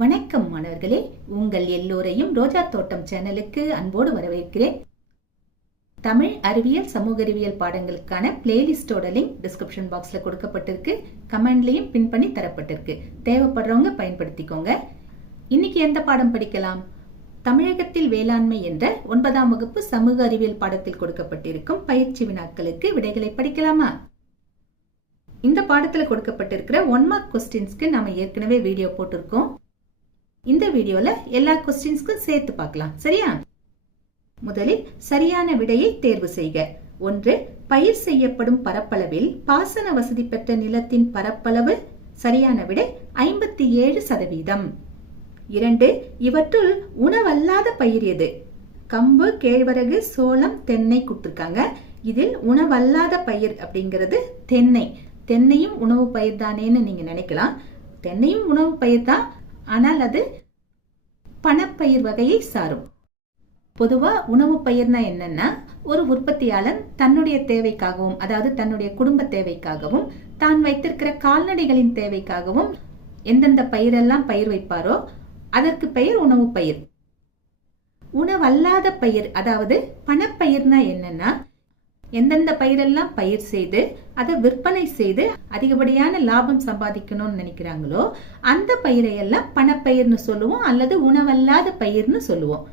வணக்கம் மாணவர்களே. உங்கள் எல்லோரையும் ரோஜா தோட்டம் சேனலுக்கு அன்போடு வரவேற்கிறேன். தமிழ் அறிவியல் சமூக அறிவியல் பாடங்களுக்கான பிளேலிஸ்டோட லிங்க் டிஸ்கிரிப்ஷன் பாக்ஸ்ல கொடுக்கப்பட்டிருக்கு. கமெண்ட்லயும் பின் பண்ணி தரப்பட்டிருக்கு. தேவைப்படுறவங்க பயன்படுத்திக்கோங்க. இன்னைக்கு எந்த பாடம் படிக்கலாம்? தமிழகத்தில் வேளாண்மை என்ற ஒன்பதாம் வகுப்பு சமூக அறிவியல் பாடத்தில் கொடுக்கப்பட்டிருக்கும் பயிற்சி வினாக்களுக்கு விடைகளை படிக்கலாமா? இந்த பாடத்துல கொடுக்கப்பட்டிருக்கிற ஒன் மார்க் கொஸ்டின்ஸ்க்கு நாம ஏற்கனவே வீடியோ போட்டிருக்கோம். இந்த வீடியோல எல்லா கொஸ்டின்ஸ்க்கும் சேர்த்து பார்க்கலாம். சரியா? முதலில் சரியான விடையை தேர்வு செய்க. ஒன்று பயிர் செய்யப்படும் பரப்பளவில் பாசன வசதி பெற்ற நிலத்தின் பரப்பளவு சரியான விடை ஐம்பத்தி ஏழு சதவீதம். இரண்டு இவற்றுள் உணவல்லாத பயிர் எது? கம்பு கேழ்வரகு சோளம் தென்னை கொடுத்துருக்காங்க இதில் உணவல்லாத பயிர் அப்படிங்கிறது தென்னை. தென்னையும் உணவு பயிர் தானேன்னு நீங்க நினைக்கலாம். தென்னையும் உணவு பயிர் தான் ஆனால் அது பணப்பயிர் வகையை சாரும். பொதுவா உணவு பயிர்னா என்னன்னா ஒரு உற்பத்தியாளன் தன்னுடைய தேவைக்காகவும் அதாவது தன்னுடைய குடும்ப தேவைக்காகவும் தான் வைத்திருக்கிற கால்நடைகளின் தேவைக்காகவும் எந்தெந்த பயிரெல்லாம் பயிர் வைப்பாரோ அதற்கு பெயர் உணவு பயிர். உணவல்லாத பயிர் அதாவது பணப்பயிர்னா என்னன்னா எந்தெந்த பயிரெல்லாம் பயிர் செய்து அதை விற்பனை செய்து அதிகப்படியான லாபம் சம்பாதிக்கணும்னு நினைக்கிறாங்களோ அந்த பயிரையெல்லாம் பணப்பயிர்னு சொல்லுவோம் அல்லது உணவல்லாத பயிர்னு சொல்லுவோம்.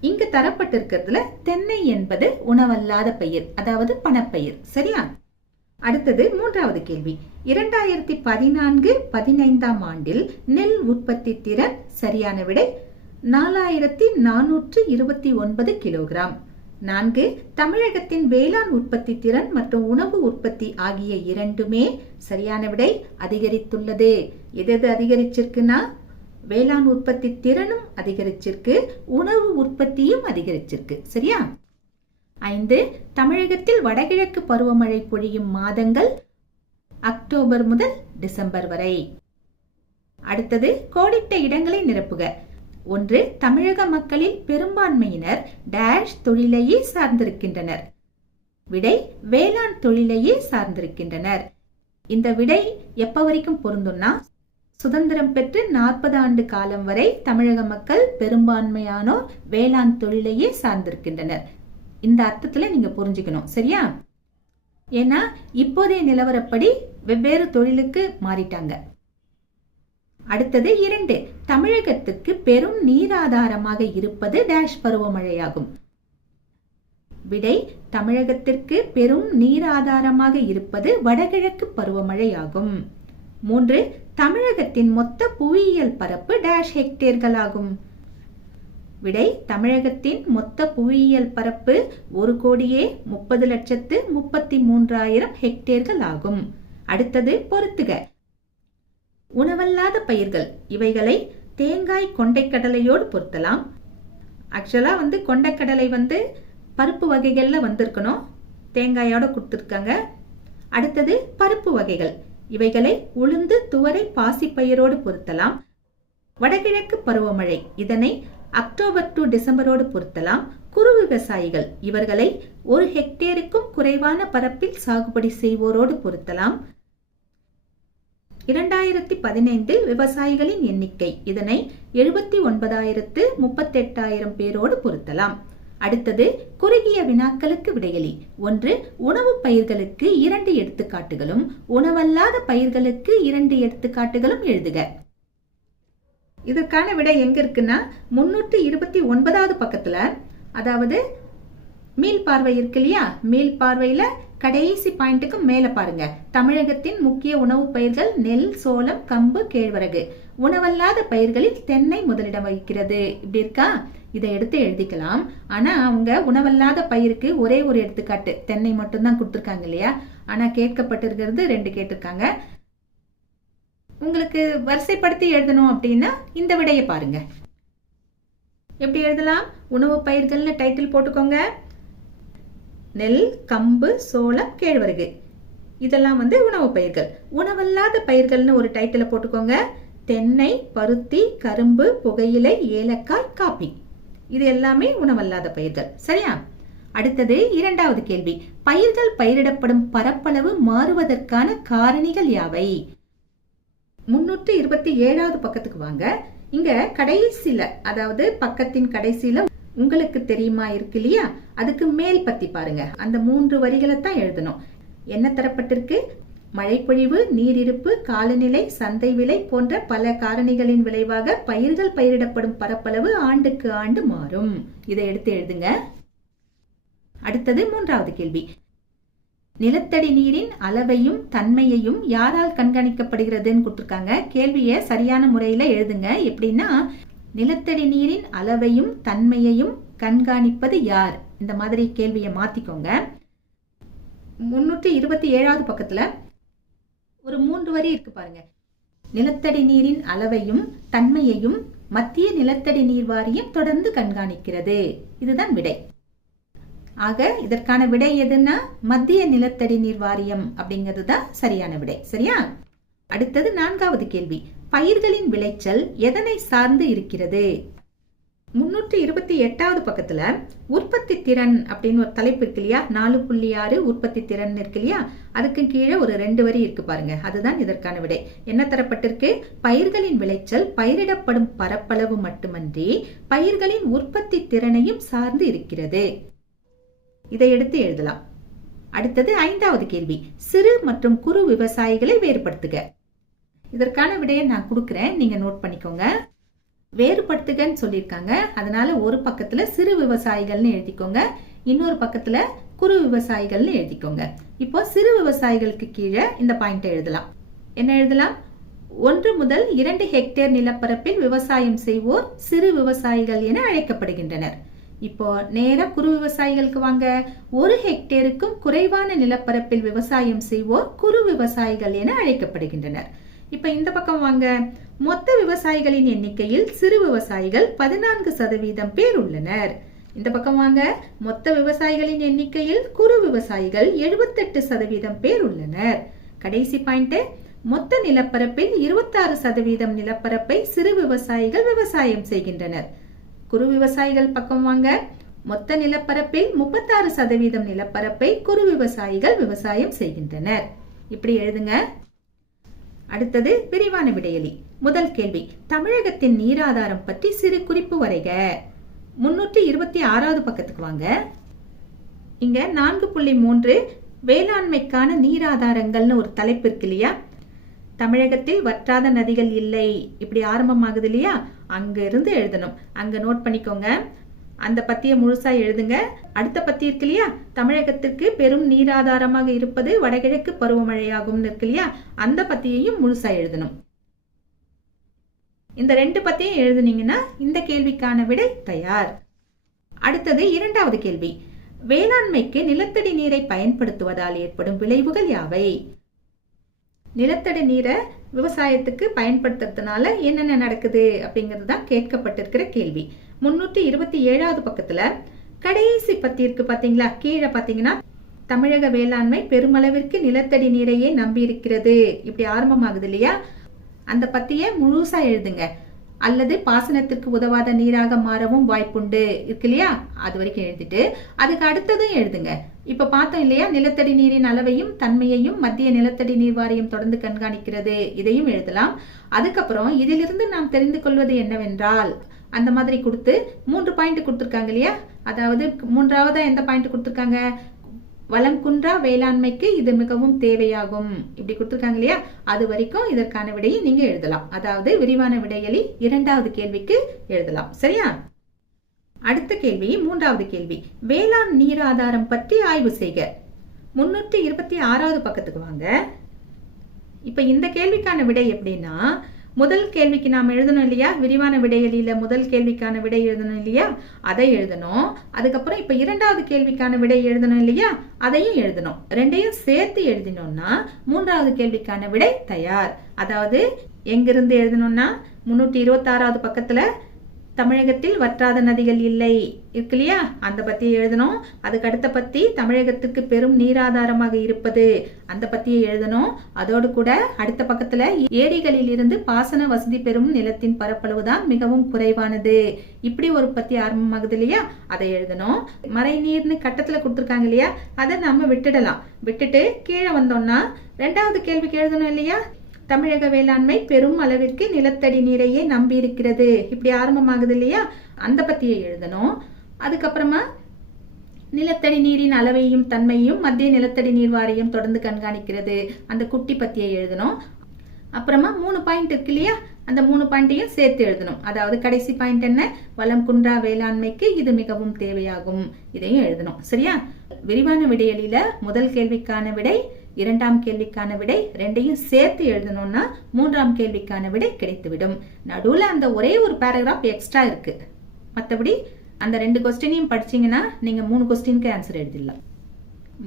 இங்கு தரப்பட்டிருக்கிறதுல தென்னை என்பது உணவல்லாத பயிர் அதாவது பணப்பயிர். சரியா? அடுத்தது மூன்றாவது கேள்வி. இரண்டாயிரத்தி பதினான்கு பதினைந்தாம் ஆண்டில் நெல் உற்பத்தி திறன் சரியான விடை நாலாயிரத்தி நானூற்று இருபத்தி ஒன்பது கிலோகிராம். நான்கு தமிழகத்தின் வேளாண் உற்பத்தி திறன் மற்றும் உணவு உற்பத்தி ஆகிய இரண்டுமே சரியான விடை அதிகரித்துள்ளது. எது எது அதிகரிச்சிருக்குன்னா? வேளாண் உற்பத்தி திறனும் அதிகரிச்சிருக்கு உணவு உற்பத்தியும் அதிகரிச்சிருக்கு. சரியா? ஐந்து தமிழகத்தில் வடகிழக்கு பருவமழை பொழியும் மாதங்கள் அக்டோபர் முதல் டிசம்பர் வரை. அடுத்தது கோடிட்ட இடங்களை நிரப்புக. ஒன்று தமிழக மக்களில் பெரும்பான்மையினர் டேஷ் தொழிலையே சார்ந்திருக்கின்றனர். விடை வேளாண் தொழிலையே சார்ந்திருக்கின்றனர். இந்த விடை எப்ப வரைக்கும் பொருந்தும்னா சுதந்திரம் பெற்று நாற்பது ஆண்டு காலம் வரை தமிழக மக்கள் பெரும்பான்மையானோர் வேளாண் தொழிலையே சார்ந்திருக்கின்றனர். இந்த அர்த்தத்துல நீங்க புரிஞ்சுக்கணும் சரியா? ஏன்னா இப்போதைய நிலவரப்படி வெவ்வேறு தொழிலுக்கு மாறிட்டாங்க. அடுத்தது இரண்டு தமிழகத்துக்கு பெரும் நீராதாரமாக இருப்பது டேஷ் பருவமழையாகும். விடை தமிழகத்திற்கு பெரும் நீராதாரமாக இருப்பது வடகிழக்கு பருவமழையாகும். மூன்று தமிழகத்தின் மொத்த புவியியல் பரப்பு டேஷ் ஹெக்டேர்களாகும். விடை தமிழகத்தின் மொத்த புவியியல் பரப்பு ஒரு கோடியே முப்பது லட்சத்து முப்பத்தி மூன்றாயிரம் ஹெக்டேர்கள் ஆகும் அடுத்தது பொறுத்துக. உணவல்லாத பயிர்கள். இவைகளை தேங்காய் கொண்டைக்கடலையோடு பொருத்தலாம். ஆக்சுவலாக வந்து கொண்டைக்கடலை வந்து பருப்பு வகைகளில் வந்திருக்கணும். தேங்காயோட கொடுத்துருக்காங்க. அடுத்தது பருப்பு வகைகள். இவைகளை உளுந்து துவரை பாசிப்பயிரோடு பொருத்தலாம். வடகிழக்கு பருவமழை. இதனை அக்டோபர் டு டிசம்பரோடு பொருத்தலாம். குறு விவசாயிகள். இவர்களை ஒரு ஹெக்டேருக்கும் குறைவான பரப்பில் சாகுபடி செய்வோரோடு பொருத்தலாம். இரண்டாயிரத்தி பதினைந்தில் விவசாயிகளின் எண்ணிக்கை இதனை எழுபத்தி ஒன்பதாயிரத்து முப்பத்தெட்டாயிரம் பேரோடு பொருத்தலாம். அடுத்தது குறுகிய வினாக்களுக்கு விடையளி. ஒன்று உணவு பயிர்களுக்கு இரண்டு எடுத்துக்காட்டுகளும் உணவல்லாத பயிர்களுக்கு இரண்டு எடுத்துக்காட்டுகளும் எழுதுக. இதற்கான விடை எங்க இருக்குன்னா முன்னூற்றி இருபத்தி ஒன்பதாவது பக்கத்துல அதாவது மீள் பார்வை இருக்கு இல்லையா? மீள் பார்வையில கடைசி பாயிண்ட்டுக்கு மேல பாருங்க. தமிழகத்தின் முக்கிய உணவு பயிர்கள் நெல் சோளம் கம்பு கேழ்வரகு. உணவல்லாத பயிர்களில் தென்னை முதலிடம் வகிக்கிறது. இப்படி இருக்கா? இதை எடுத்து எழுதிக்கலாம். ஆனா அவங்க உணவல்லாத பயிருக்கு ஒரே ஒரு எடுத்துக்காட்டு. தென்னை மட்டும்தான் கொடுத்துருக்காங்க இல்லையா? ஆனா கேட்கப்பட்டிருக்கிறது ரெண்டு கேட்டிருக்காங்க. உங்களுக்கு வரிசைப்படுத்தி எழுதணும் அப்படின்னா இந்த விடையை பாருங்க. எப்படி எழுதலாம்? உணவு பயிர்கள்னு டைட்டில் போட்டுக்கோங்க. நெல் கம்பு சோளம் கேழ்வரகு. இதெல்லாம் வந்து உணவு பயிர்கள். உணவல்லாத பயிர்கள்னு ஒரு டைட்டில் போட்டுக்கோங்க. தென்னை பருத்தி கரும்பு புகையிலை ஏலக்காய் காப்பி. இது எல்லாமே உணவல்லாத பயிர்கள். சரியா? அடுத்தது இரண்டாவது கேள்வி. பயிர்கள் பயிரிடப்படும் பரப்பளவு மாறுவதற்கான காரணிகள் யாவை? முன்னூற்று இருபத்தி ஏழாவது பக்கத்துக்கு வாங்க. இங்க கடைசியில அதாவது பக்கத்தின் கடைசியில உங்களுக்கு தெரியுமா இருக்கு இல்லையா அதுக்கு மேல் பத்தி பாருங்க. அந்த மூன்று வரிகளை தான் எழுதணும். என்ன தரப்பட்டிருக்கு? மழைப்பொழிவு நீரிருப்பு காலநிலை சந்தை விலை போன்ற பல காரணிகளின் விளைவாக பயிர்கள் பயிரிடப்படும் பரப்பளவு ஆண்டுக்கு ஆண்டு மாறும். இதை எடுத்து எழுதுங்க. அடுத்தது மூன்றாவது கேள்வி. நிலத்தடி நீரின் அளவையும் தன்மையையும் யாரால் கண்காணிக்கப்படுகிறதுன்னு கொடுத்துருக்காங்க. கேள்வியை சரியான முறையில் எழுதுங்க. எப்படின்னா நிலத்தடி நீரின் அளவையும் தன்மையையும் கண்காணிப்பது யார்? இந்த மாதிரி கேள்வியை மாத்திக்கோங்க. முன்னூற்றி இருபத்தி ஏழாவது பக்கத்துல ஒரு மூன்று வரி இருக்கு பாருங்க. நிலத்தடி நீரின் அளவையும் தன்மையையும் மத்திய நிலத்தடி நீர் வாரியம் தொடர்ந்து கண்காணிக்கிறது. இதுதான் விடை. ஆக இதற்கான விடை எதுன்னா மத்திய நிலத்தடி நீர் வாரியம் அப்படிங்கிறது தான் சரியான விடை. சரியா? அடுத்தது நான்காவது கேள்வி. பயிர்களின் விளைச்சல் எதனை சார்ந்து இருக்கிறது? முன்னூற்றி இருபத்தி எட்டாவது பக்கத்துல உற்பத்தி திறன் அப்படின்னு ஒரு தலைப்பு இருக்கு இல்லையா? நாலு புள்ளி ஆறு உற்பத்தி திறன் இருக்கு இல்லையா? அதுக்கு கீழே ஒரு ரெண்டு வரி இருக்கு பாருங்க. அதுதான் இதற்கான விடை. என்ன தரப்பட்டிருக்கு? பயிர்களின் விளைச்சல் பயிரிடப்படும் பரப்பளவு மட்டுமன்றி பயிர்களின் உற்பத்தி திறனையும் சார்ந்து இருக்கிறது. இதை எடுத்து எழுதலாம். அடுத்தது ஐந்தாவது கேள்வி. சிறு மற்றும் குறு விவசாயிகளை வேறுபடுத்துக. இதற்கான விடையை நான் கொடுக்குறேன். நீங்கள் நோட் பண்ணிக்கோங்க. வேறுபடுத்துகன்னு சொல்லியிருக்காங்க. அதனால ஒரு பக்கத்தில் சிறு விவசாயிகள்னு எழுதிக்கோங்க. இன்னொரு பக்கத்தில் குறு விவசாயிகள்னு எழுதிக்கோங்க. இப்போ சிறு விவசாயிகளுக்கு கீழே இந்த பாயிண்ட் எழுதலாம். என்ன எழுதலாம்? ஒன்று முதல் இரண்டு ஹெக்டேர் நிலப்பரப்பில் விவசாயம் செய்வோர் சிறு விவசாயிகள் என அழைக்கப்படுகின்றனர். இப்போ நேரா குறு விவசாயிகளுக்கு வாங்க. ஒரு ஹெக்டேருக்கும் குறைவான நிலப்பரப்பில் விவசாயம் செய்வோர் குறு விவசாயிகள் என அழைக்கப்படுகின்றனர். இப்ப இந்த பக்கம் வாங்க. மொத்த விவசாயிகளின் எண்ணிக்கையில் சிறு விவசாயிகள் பதினான்கு சதவீதம் பேர் உள்ளனர். இந்த பக்கம் வாங்க. மொத்த விவசாயிகளின் எண்ணிக்கையில் குறு விவசாயிகள் எழுபத்தெட்டு சதவீதம் பேர் உள்ளனர். கடைசி பாயிண்ட். மொத்த நிலப்பரப்பில் இருபத்தாறு சதவீதம் நிலப்பரப்பை சிறு விவசாயிகள் விவசாயம் செய்கின்றனர். குறு விவசாயிகள் பக்கம் வாங்க. மொத்த நிலப்பரப்பில் முப்பத்தாறு சதவீதம் நிலப்பரப்பை குறு விவசாயிகள் விவசாயம் செய்கின்றனர். இப்படி எழுதுங்க. அடுத்தது விரிவான விடையலி. முதல் கேள்வி தமிழகத்தின் நீராதாரம் பற்றி சிறு குறிப்பு வரைக. முன்னூற்றி இருபத்தி ஆறாவது பக்கத்துக்கு வாங்க. இங்க நான்கு புள்ளி மூன்று வேளாண்மைக்கான நீராதாரங்கள்னு ஒரு தலைப்பு இருக்கு இல்லையா? தமிழகத்தில் வற்றாத நதிகள் இல்லை. இப்படி ஆரம்பமாகுது இல்லையா? அங்க இருந்து எழுதணும். அங்க நோட் பண்ணிக்கோங்க. அந்த பத்திய முழுசா எழுதுங்க. அடுத்த பத்தி இருக்கு இல்லையா? தமிழகத்திற்கு பெரும் நீராதாரமாக இருப்பது வடகிழக்கு பருவமழையாகும் இருக்கு இல்லையா? அந்த பத்தியையும் முழுசா எழுதணும். இந்த ரெண்டு பத்தியும் எழுதுனீங்கன்னா இந்த கேள்விக்கான விடை தயார். அடுத்தது இரண்டாவது கேள்வி. வேளாண்மைக்கு நிலத்தடி நீரை பயன்படுத்துவதால் ஏற்படும் விளைவுகள் யாவை? நிலத்தடி நீரை விவசாயத்துக்கு பயன்படுத்துறதுனால என்னென்ன நடக்குது அப்படிங்கிறது தான் கேட்கப்பட்டிருக்கிற கேள்வி. முன்னூற்றி இருபத்தி ஏழாவது பக்கத்துல கடைசி பத்தி இருக்கு பார்த்தீங்களா கீழே பார்த்தீங்கன்னா தமிழக வேளாண்மை பெருமளவிற்கு நிலத்தடி நீரையே நம்பி இருக்கிறது இப்படி ஆரம்பமாகுது இல்லையா? அந்த பத்தியை முழுசா எழுதுங்க. அல்லது பாசனத்திற்கு உதவாத நீராக மாறவும் வாய்ப்புண்டு. இருக்கு இல்லையா? அது வரைக்கும் எழுதிட்டு அதுக்கு அடுத்ததும் எழுதுங்க. இப்ப பார்த்தோம் இல்லையா? நிலத்தடி நீரின் அளவையும் தன்மையையும் மத்திய நிலத்தடி நீர் வாரியம் தொடர்ந்து கண்காணிக்கிறது. இதையும் எழுதலாம். அதுக்கப்புறம் இதிலிருந்து நாம் தெரிந்து கொள்வது என்னவென்றால் அந்த மாதிரி கொடுத்து மூன்று பாயிண்ட் கொடுத்துருக்காங்க இல்லையா? அதாவது மூன்றாவதா எந்த பாயிண்ட் கொடுத்துருக்காங்க? வளம் குன்றா வேளாண்மைக்கு இது மிகவும் தேவையாகும். இப்படி கொடுத்துருக்காங்க இல்லையா? அது வரைக்கும் இதற்கான விடையை நீங்க எழுதலாம். அதாவது விரிவான விடையலி இரண்டாவது கேள்விக்கு எழுதலாம். சரியா? அடுத்த கேள்வி மூன்றாவது கேள்வி. வேளாண் நீராதாரம் பற்றி ஆய்வு செய்க. முன்னூற்றி இருபத்தி ஆறாவது பக்கத்துக்கு வாங்க. இப்ப இந்த கேள்விக்கான விடை எப்படின்னா முதல் கேள்விக்கு நாம் எழுதணும் இல்லையா? விரிவான விடையில முதல் கேள்விக்கான விடை எழுதணும் இல்லையா? அதை எழுதணும். அதுக்கப்புறம் இப்ப இரண்டாவது கேள்விக்கான விடை எழுதணும் இல்லையா? அதையும் எழுதணும். ரெண்டையும் சேர்த்து எழுதினோம்னா மூன்றாவது கேள்விக்கான விடை தயார். அதாவது எங்கிருந்து எழுதணும்னா? முன்னூற்றி இருபத்தாறாவது பக்கத்துல தமிழகத்தில் வற்றாத நதிகள் இல்லை. இருக்கு இல்லையா? அந்த பத்தி எழுதணும். அதுக்கு அடுத்த பத்தி தமிழகத்துக்கு பெரும் நீராதாரமாக இருப்பது. அந்த பத்தியை எழுதணும். அதோடு கூட அடுத்த பக்கத்துல ஏரிகளில் இருந்து பாசன வசதி பெறும் நிலத்தின் பரப்பளவு தான் மிகவும் குறைவானது. இப்படி ஒரு பத்தி ஆரம்பமாகுது இல்லையா? அதை எழுதணும். மறை நீர்னு கட்டத்துல கொடுத்துருக்காங்க இல்லையா? அதை நம்ம விட்டுடலாம். விட்டுட்டு கீழே வந்தோம்னா ரெண்டாவது கேள்விக்கு எழுதணும் இல்லையா? தமிழக வேளாண்மை பெரும் அளவிற்கு நிலத்தடி நீரையே நம்பி இருக்கிறது இப்படி ஆரம்பமாகுது இல்லையா? அந்த பத்தியை எழுதணும். அதுக்கப்புறமா நிலத்தடி நீரின் அளவையும் தன்மையும் மத்திய நிலத்தடி நீர் வாரியம் தொடர்ந்து கண்காணிக்கிறது. அந்த குட்டி பத்தியை எழுதணும். அப்புறமா மூணு பாயிண்ட் இருக்கு இல்லையா? அந்த மூணு பாயிண்ட்டையும் சேர்த்து எழுதணும். அதாவது கடைசி பாயிண்ட் என்ன? வளம் குன்றா வேளாண்மைக்கு இது மிகவும் தேவையாகும். இதையும் எழுதணும். சரியா? விரிவான விடையலில முதல் கேள்விக்கான விடை இரண்டாம் கேள்விக்கான விடை ரெண்டையும் சேர்த்து எழுதணும்னா மூன்றாம் கேள்விக்கான விடை கிடைத்துவிடும். நடுவில் அந்த ஒரே ஒரு பேராகிராஃப் எக்ஸ்ட்ரா இருக்கு. மற்றபடி அந்த ரெண்டு கொஸ்டினையும் படிச்சீங்கன்னா நீங்க மூணு கொஸ்டினுக்கு ஆன்சர் எழுதிடலாம்.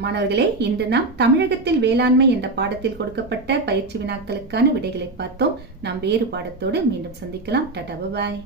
மாணவர்களே இன்று நாம் தமிழகத்தில் வேளாண்மை என்ற பாடத்தில் கொடுக்கப்பட்ட பயிற்சி வினாக்களுக்கான விடைகளை பார்த்தோம். நாம் வேறு பாடத்தோடு மீண்டும் சந்திக்கலாம். டாடா பாய்.